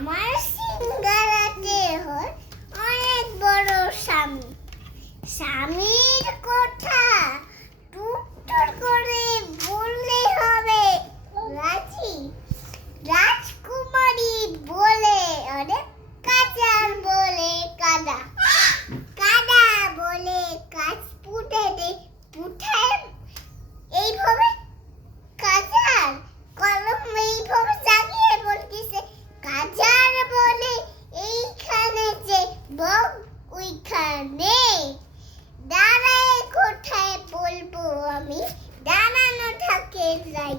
আমার সিঙ্গারাতে হয় অনেক বড় স্বামী। স্বামীর কথা টুকটুক করে বললে হবে রাজি। রাজকুমারী বলে অনেক, কাচার বলে কাদা, কাদা বলে কাজ পুঁতে দে পুঠায়। এইভাবে কাজার কলম এইভাবে জাগিয়ে বলতেছে, কাজার বলে এইখানে যে বক ওইখানে। দাঁড়ায় কোথায় বলবো আমি, দাঁড়ানো থাকে যাই।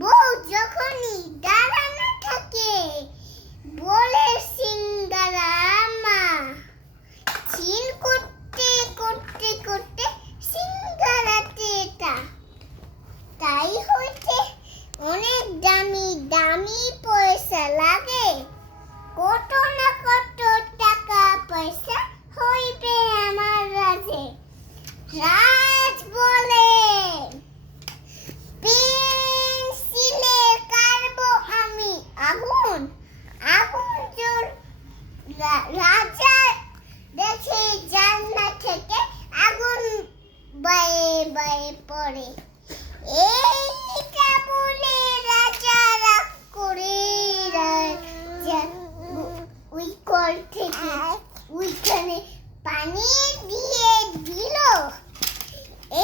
বউ যখনই দাঁড়ানো থাকে বলে সিঙ্গারা মা। চিন করতে করতে করতে সিঙ্গারাতে তাই হইতে অনেক দামি দামি পয়সা লাগে। কত না কত টাকা পয়সা হইবে আমার রাজে। রাজ বলে পেন্সিলে কাটবো আমি আগুন, আগুন জোর। রাজা দেখে জানলা থেকে আগুন বায়ে বায়ে পড়ে। এইটা বলে রাজা রাগ করে ওই কল থেকে ওইখানে পানি দিয়ে দিল।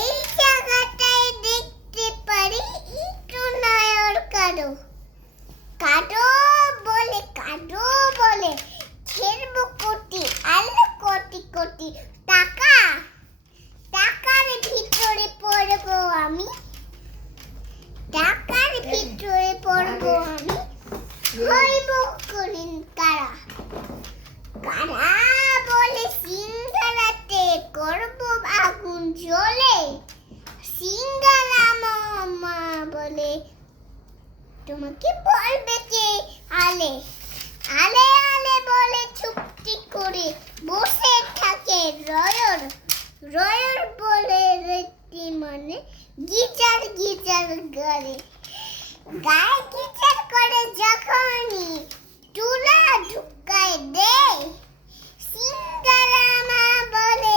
এই জায়গাটায় দেখতে পারি একটু নয়র কালো, কালো বলে কালো বলে ছেড়ব কোটি আলো কোটি কোটি টাকা। টাকার ভিতরে পড়বো আমি, টাকার ভিতরে পড়বো আমি। হইব করিন কারা, কারা বলে সিঙ্গারাতে করবো আগুন জ্বলে। সিঙ্গারা মামা বলে তোমাকে বলবে কে আলে, আলে আলে বলে চুপটি করে বসে থাকে রয়র। রয়র বলে রীতি মানে গিটার গিটার গায়ে, গায়ে গিটার করে যখনই তুলা ঢুকায় দে। সিঙ্গারা মা বলে